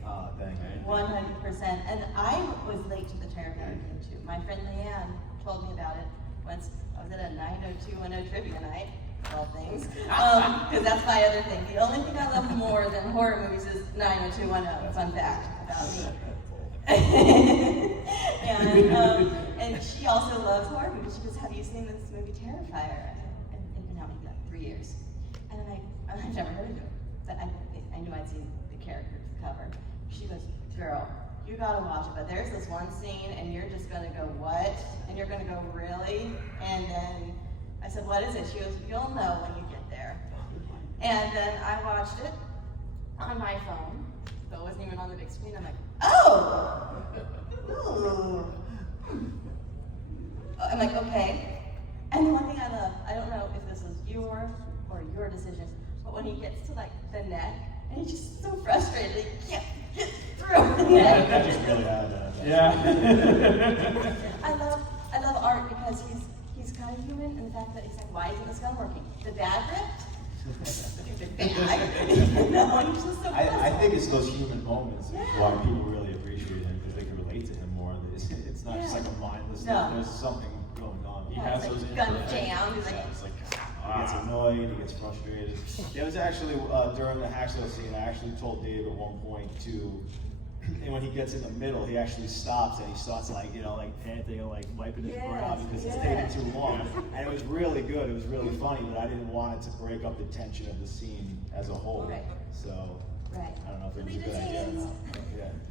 100%. And I was late to the Terrifier game too. My friend Leanne told me about it once. I was at a 90210 trivia night, of all things, because that's my other thing. The only thing I love more than horror movies is 90210. Fun fact about me. And she also loves horror movies. She goes, "Have you seen this movie Terrifier?" It's been out maybe like 3 years, and I've never heard of it, but I knew I'd seen the character's cover. She goes, "Girl, you gotta watch it, but there's this one scene, and you're just gonna go, what? And you're gonna go, really?" And then I said, "What is it?" She goes, "You'll know when you get there." And then I watched it on my phone, so it wasn't even on the big screen. I'm like, oh! Ooh. I'm like, okay. And the one thing I love, I don't know if this was your decision, but when he gets to like the neck, and he's just so frustrated, he can't get through the neck. I just really had that. Yeah. I love Art because he's kind of human in the fact that he's like, why isn't this gun working? The dad ripped? I think it's those human moments why people really appreciate him, because they can relate to him more. It's not just like a mindless thing. There's something going on. He has those gun jam. He gets annoyed, he gets frustrated. There was actually, during the hacksaw scene, I actually told Dave at one point and when he gets in the middle, he actually stops and he starts like panting and like wiping his brow because it's taking too long. And it was really good, it was really funny, but I didn't want it to break up the tension of the scene as a whole. Right. So, right. I don't know if it was a good idea or not.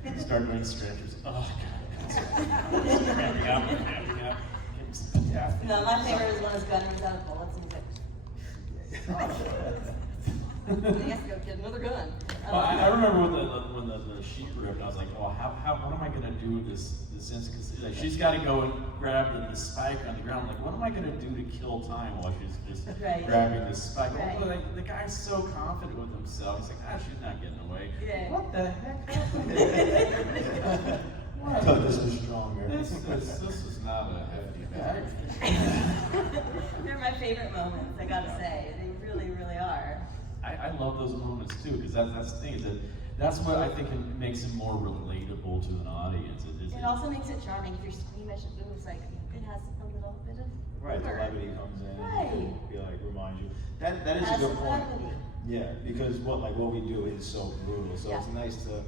Yeah. Start doing stretchers. Oh, God. Cramping up. No, my favorite is when his gun runs out of bullets and he's like, he has to go get another gun. Well, I remember when the sheep ripped, I was like, oh, what am I going to do this instance? Because she's got to go and grab the spike on the ground. Like, what am I going to do to kill time while she's just grabbing the spike? Right. Well, the guy's so confident with himself. He's like, she's not getting away. Yeah. What the heck happened? I thought this was stronger. This is not a hefty bag. They're my favorite moments, I gotta say. They really, really are. I love those moments too, because that's the thing, that's what I think makes him more relatable relatable to an audience. It also makes it charming. If you're squeamish, it was like, it has a little bit of Right, the humor. levity comes in. Right. Be like, remind you. That is Has a good point. levity. Yeah, because what we do is so brutal. So it's nice to,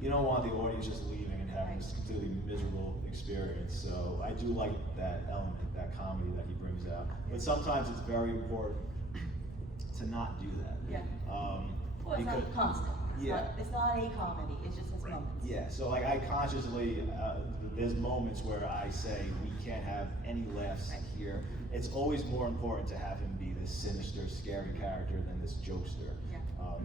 you don't want the audience just leaving and having this completely miserable experience. So I do like that element, that comedy that he brings out. But sometimes it's very important to not do that. Yeah. Well, it's not constant. It's not a comedy. It's just his moments. Yeah, so like I consciously, there's moments where I say we can't have any laughs here. It's always more important to have him be this sinister, scary character than this jokester. Yeah.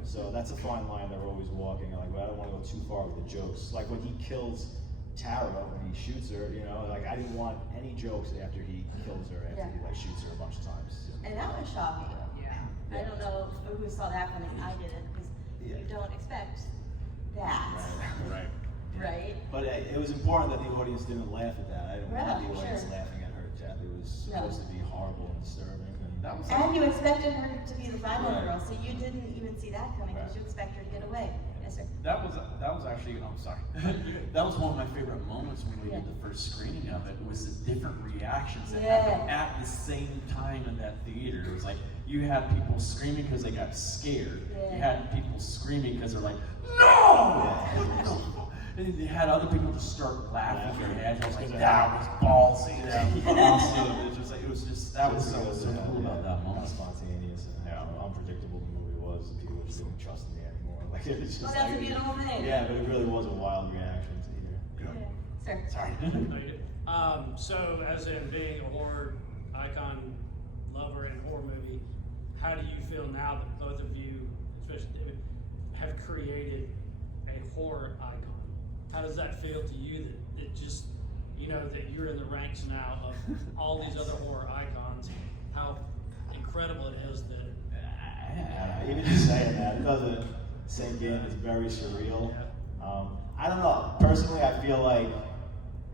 So that's a fine line that we're always walking. Like, well, I don't want to go too far with the jokes. Like when he kills Tara, when he shoots her, you know, like I didn't want any jokes after he kills her, after he like shoots her a bunch of times. And that was shocking. Yeah. I don't know who saw that coming. I didn't, because you don't expect that. Right. Right? But it was important that the audience didn't laugh at that. I didn't want the Right, audience sure. laughing at her death. It was supposed to be horrible and disturbing. And that was And you expected her to be the final Right. girl, so you didn't even see that coming because you expect her to get away. Yes, sir. That was actually, I'm sorry. That was one of my favorite moments when we did the first screening of it. It was the different reactions that happened at the same time in that theater. It was like you had people screaming because they got scared. You had people screaming because they're like, no! And then you had other people just start laughing their heads. I was like, that was ballsy. It was just that was so cool about that moment. Spontaneous and how unpredictable the movie was. People just didn't trust me anymore. Like it was just Well, that's like, a beautiful thing. Yeah, but it really was a wild reaction to hear. Sir. Sorry. So, as in being a horror icon, lover in a horror movie, how do you feel now that both of you, especially David, have created a horror icon? How does that feel to you that just, you know, that you're in the ranks now of all these other horror icons? How incredible it is that. Even just saying that, it doesn't sink in. It's very surreal. I don't know. Personally, I feel like,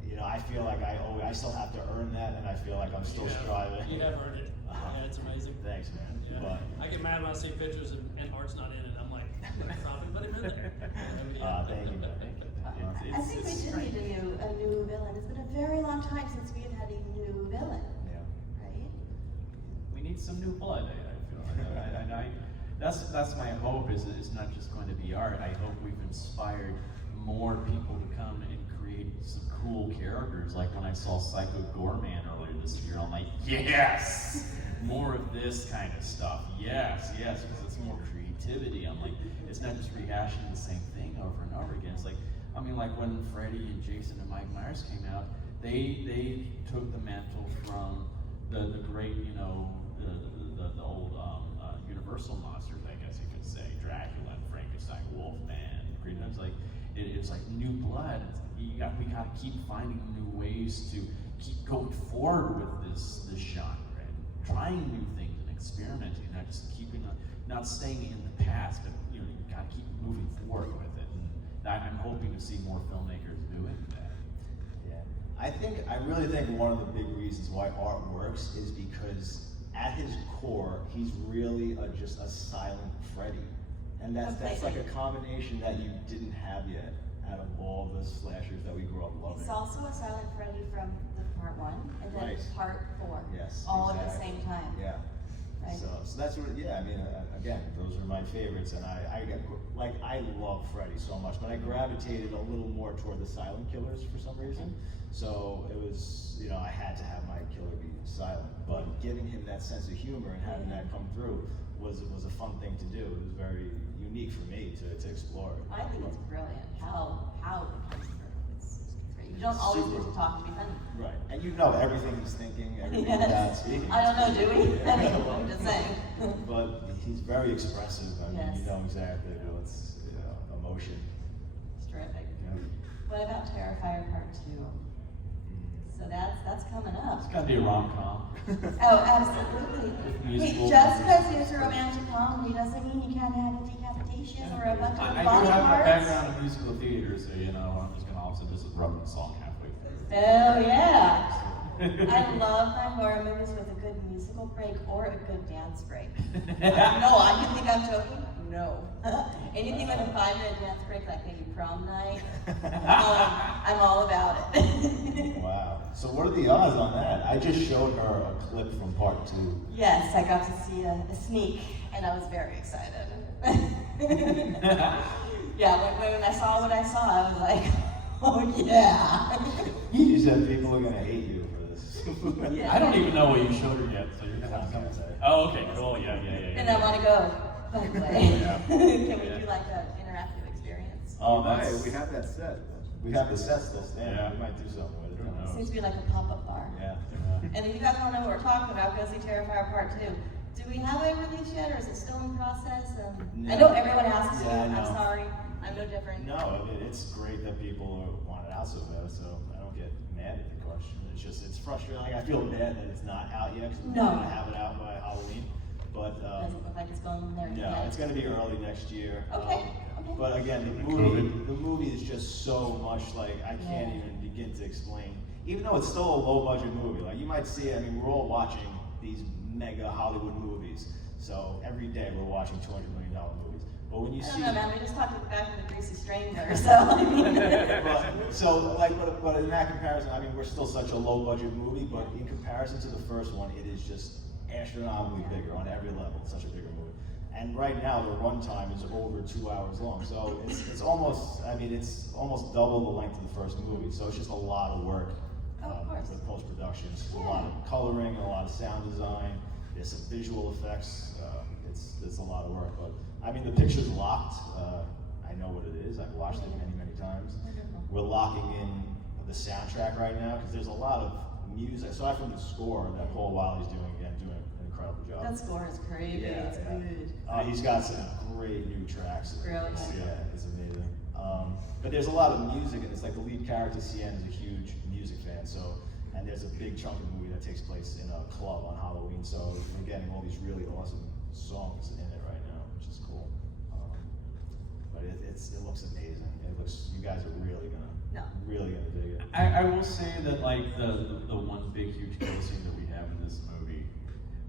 you know, I still have to earn that, and I feel like I'm still striving. You have earned it. Yeah, it's amazing. Thanks, man. Yeah. But, I get mad when I see pictures and Art's not in it. I'm like, probably put him in there. thank you, man. I think we do need a new villain. It's been a very long time since we've had a new villain. Yeah. Right? We need some new blood. I feel like. That's my hope. Is not just going to be art. I hope we've inspired more people to come and create some cool characters. Like when I saw Psycho Gorman earlier this year, I'm like, yes, more of this kind of stuff. Yes, because it's more creativity. I'm like, it's not just rehashing the same thing over and over again. It's like, I mean, like when Freddy and Jason and Mike Myers came out, they took the mantle from the great, you know, the old Universal monsters, I guess you could say, Dracula and Frankenstein, Wolfman, Green. It was like it's like new blood. We got to keep finding new ways to keep going forward with this genre and trying new things and experimenting, not just not staying in the past, but you know, you got to keep moving forward with it. And I'm hoping to see more filmmakers doing that. Yeah, I really think one of the big reasons why art works is because at his core, he's really just a silent Freddy. And that's like a combination that you didn't have yet out of all the slashers that we grew up loving. It's also a silent Freddy from the part 1 and then part 4. Yes, all at the same time. Yeah. Right. So that's what, I mean, again, those are my favorites, and I love Freddy so much, but I gravitated a little more toward the silent killers for some reason. So it was, you know, I had to have my killer be silent, but giving him that sense of humor and having that come through was a fun thing to do. It was very unique for me to explore. I think it's brilliant how it comes through. It's great. You don't always get to talk to be funny. Right, and you know everything he's thinking, everything without speaking. I don't know, do we? I mean, I'm just saying. But he's very expressive. I mean, Yes. you know exactly what's emotion. It's terrific. Yeah. What about Terrifier Part 2? So that's coming up. It's got to be a rom-com. Oh, absolutely. Musical. Just because there's a romantic comedy doesn't mean you can't have a decapitation or a bunch of I body do have my parts. background in musical theater, so you know, I'm just going to also just rub the song halfway through. Oh yeah. I love my horror movies with a good musical break or a good dance break. No, you think I'm joking? No. Anything with a 5-minute dance break, like maybe prom night. Oh, I'm all about it. Wow. So what are the odds on that? I just showed her a clip from part 2. Yes, I got to see a sneak, and I was very excited. Yeah, when I saw what I saw, I was like, oh yeah. You said people are gonna hate you for this. Yeah. I don't even know what you showed her yet, so you're That's what I'm gonna say. Oh, okay, cool, yeah. And I want to go, by the way. Yeah. Can we Yeah. do like an interactive experience? Oh, that's- right, we have that set. We have the set still standing. Yeah. We might do something with it. Who It knows? seems to be like a pop-up bar. Yeah. And if you guys want to know what we're talking about, go see Terrifier Part 2. Do we have a release yet, or is it still in process? I know everyone asks you. Yeah, I I'm know. sorry. I'm no different. No, I mean, it's great that people want it out so bad, so I don't get mad at the question. It's just, it's frustrating. Like, I feel bad that it's not out yet, because we're No. gonna have it out by Halloween. But, Doesn't look like it's going there no, yet. it's gonna be early next year. Okay. But again, the movie is just so much, like, I can't even begin to explain. Even though it's still a low-budget movie, like, you might see it, I mean, we're all watching these mega Hollywood movies. So every day we're watching $200 million movies. But when you I see, don't know, man. We just talked to the guy from The Greasy Stranger, so I mean. but in that comparison, I mean, we're still such a low-budget movie, but in comparison to the first one, it is just astronomically bigger on every level. It's such a bigger movie. And right now, the runtime is over 2 hours long. So it's almost, I mean, it's almost double the length of the first movie. So it's just a lot of work with post-production. It's a lot of coloring, a lot of sound design. There's some visual effects. It's a lot of work. But I mean, the picture's locked. I know what it is. I've watched it many, many times. We're locking in the soundtrack right now because there's a lot of music. Aside from the score that Paul Wiley's doing an incredible job. That score is crazy. It's good. He's got some great new tracks. Really? Yeah, it's amazing. But there's a lot of music, and it's like the lead character, Cien, is a huge music fan. So, and there's a big chunk of the movie that takes place in a club on Halloween. So we're getting all these really awesome songs in it right now, which is cool. But it looks amazing. You guys are really gonna dig it. I will say that, like, the one big huge kill scene that we have in this movie,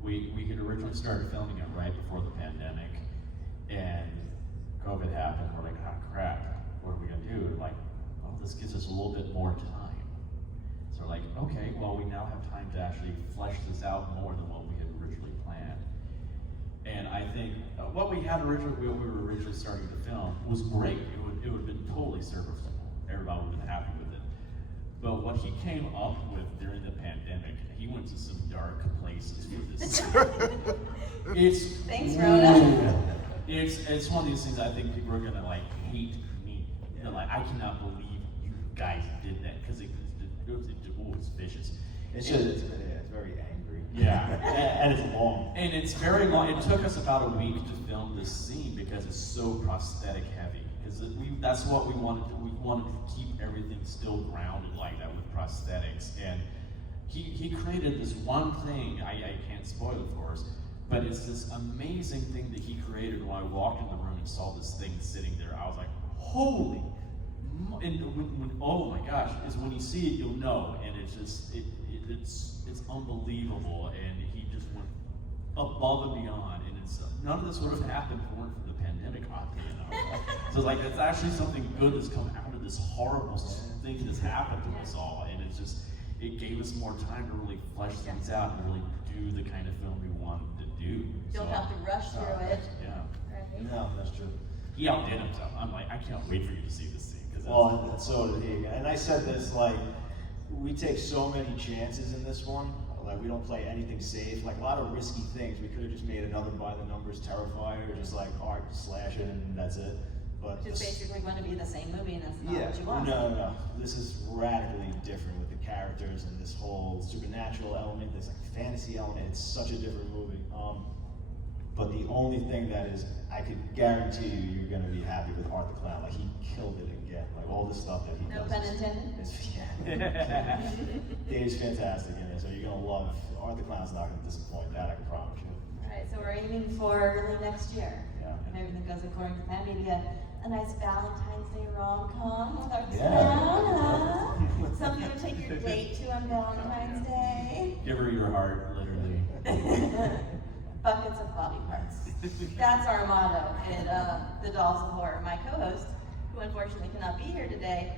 we had originally started filming it right before the pandemic, and COVID happened. We're like, oh crap, what are we gonna do? Like, oh, this gives us a little bit more time. So we're like, okay, well, we now have time to actually flesh this out more than what we had originally planned. And I think what we had originally, we were originally starting to film, was great. It would have been totally serviceable. Everybody would have been happy with it. But what he came up with during the pandemic, he went to some dark places with this. Thanks, Rhoda. It's one of these things I think people are gonna like hate me. They're like, I cannot believe you guys did that because it was vicious. It's very angry. Yeah, and it's long. And it's very long. It took us about a week to film this scene because it's so prosthetic heavy. Because that's what we wanted to. We wanted to keep everything still grounded like that with prosthetics. And he created this one thing. I can't spoil it for us, but it's this amazing thing that he created. When I walked in the room and saw this thing sitting there, I was like, holy. And oh my gosh, is when you see it, you'll know. And it's just it's unbelievable. And he just went above and beyond. And it's none of this would have happened if it weren't for the pandemic, oddly enough. So it's like it's actually something good that's come out of this horrible thing that's happened to us all. And it's just it gave us more time to really flesh things out and really do the kind of film we wanted to do. Don't have to rush through it. Yeah. Right? No, that's true. He outdid himself. I'm like, I can't wait for you to see this scene. Well, and so did he. And I said this, like, we take so many chances in this one. Like, we don't play anything safe. Like, a lot of risky things. We could have just made another by-the-numbers Terrifier, just like art slash it, and that's it. But Just basically going to be the same movie, and that's not yeah, what you want. no. This is radically different with the characters and this whole supernatural element, this like fantasy element. It's such a different movie. But the only thing that is, I could guarantee you're going to be happy with Art the Clown. Like, he killed it again. Like, all the stuff that he No does. pun intended. Yeah. Dave's fantastic in it, so you're going to love Art the Clown's not going to disappoint. That I can promise you. Alright, so we're aiming for early next year. Yeah. If everything goes according to plan, maybe a nice Valentine's Day rom-com with our Yeah. clown, huh? Something to take your date to on Valentine's Day. Give her your heart, literally. Buckets of body parts. That's our motto in The Dolls of Horror. My co-host, who unfortunately cannot be here today,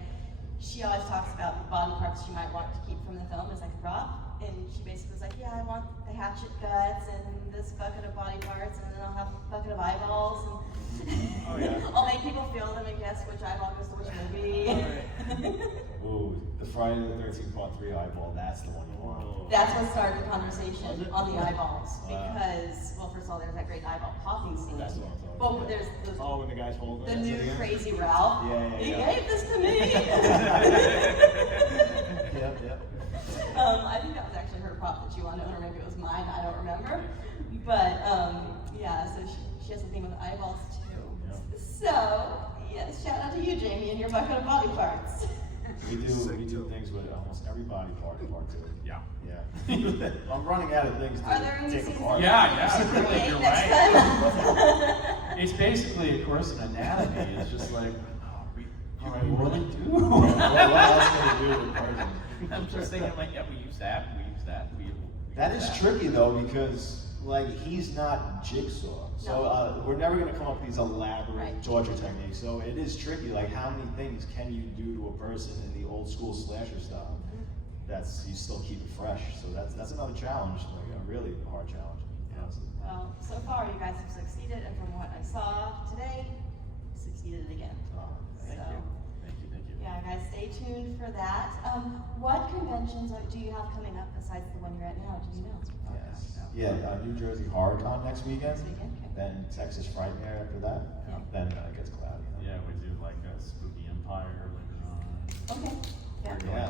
she always talks about the body parts she might want to keep from the film as like a prop. And she basically was like, yeah, I want the hatchet guts and this bucket of body parts, and then I'll have a bucket of eyeballs. And Oh, yeah. I'll make people feel them and guess which eyeball goes to which movie. Ooh, the Friday the 13th Part 3 eyeball, that's the one you want. That's what started the conversation Was it? on the eyeballs. Wow. Because, well, first of all, there's that great eyeball popping scene. That's what I'm talking But about. there's the, Oh, when the guy's holding the it. new Crazy Ralph. Yeah. He gave this to me. Yep. I think that was actually her prop that she wanted, or maybe it was mine, I don't remember. But, yeah, so she has a thing with eyeballs too. Yeah. So, yes, shout out to you, Jamie, and your bucket of body parts. We do things with almost every body part in Part 2. Yeah. Yeah. I'm running out of things Are there to any take scenes apart. Yeah, Great, you're next right. time. It's basically a course in anatomy. It's just like, oh, All right, you well, really do. what else can we do with person? I'm just thinking like, yeah, we use that, we use that, we use That is tricky though, because like he's not Jigsaw, so we're never gonna come up with these elaborate torture techniques. So it is tricky. Like, how many things can you do to a person in the old school slasher style? That's you still keep it fresh. So that's another challenge, like a really hard challenge. Well, so far you guys have succeeded, and from what I saw today, you succeeded again. Thank you. Yeah, guys, stay tuned for that. What conventions do you have coming up besides the one you're at now? Do you know? Yes. Yeah, New Jersey HorrorCon next weekend. Next weekend, okay. Then Texas Frightmare after that. Yeah. Then it gets cloudy. Yeah, we do like a Spooky Empire later on. Okay. Yeah. Yeah.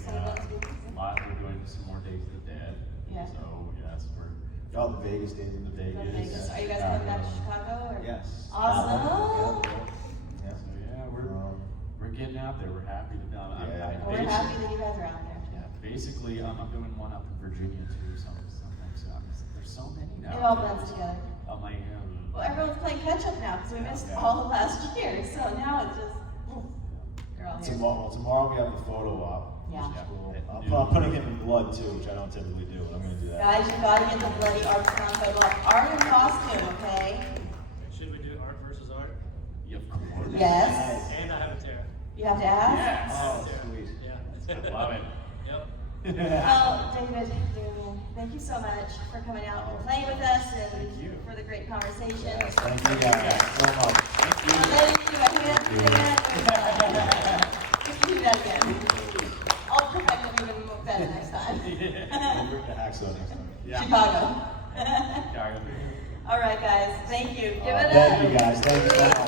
So those weekends. We're going to some more Days of the Dead. Yeah. So yes, we're Oh, the Vegas days in the Vegas. Vegas. Are you guys coming back to Chicago? Or? Yes. Awesome. Yeah. So yeah, we're getting out there. We're happy to be out. Yeah. We're happy that you guys are out there. Yeah, basically, I'm doing one up in Virginia too. Sometimes there's so many now. It all blends together. I'm like, Well, everyone's playing catch up now because we missed all of last year. So now it's just, they're all here. Tomorrow we have the photo op. Yeah. I'm putting him in blood too, which I don't typically do. I'm gonna do that. Guys, you gotta get the bloody art clown photo up. Art and costume, okay? Should we do art versus art? Yeah, of course. Yes. And I have a tear. You have to ask? Yes. Oh, sweet. Yeah. Love it. Yep. Well, David, Damien, thank you so much for coming out and playing with us and Thank you. for the great conversation. Thank you guys so much. Thank you. I can't just do that again. I'll perfect it even better next time. We'll bring the hacksaw next time. Yeah. Chicago. Chicago. All right, guys. Thank you. Give it up. Thank you guys. Thank you so much.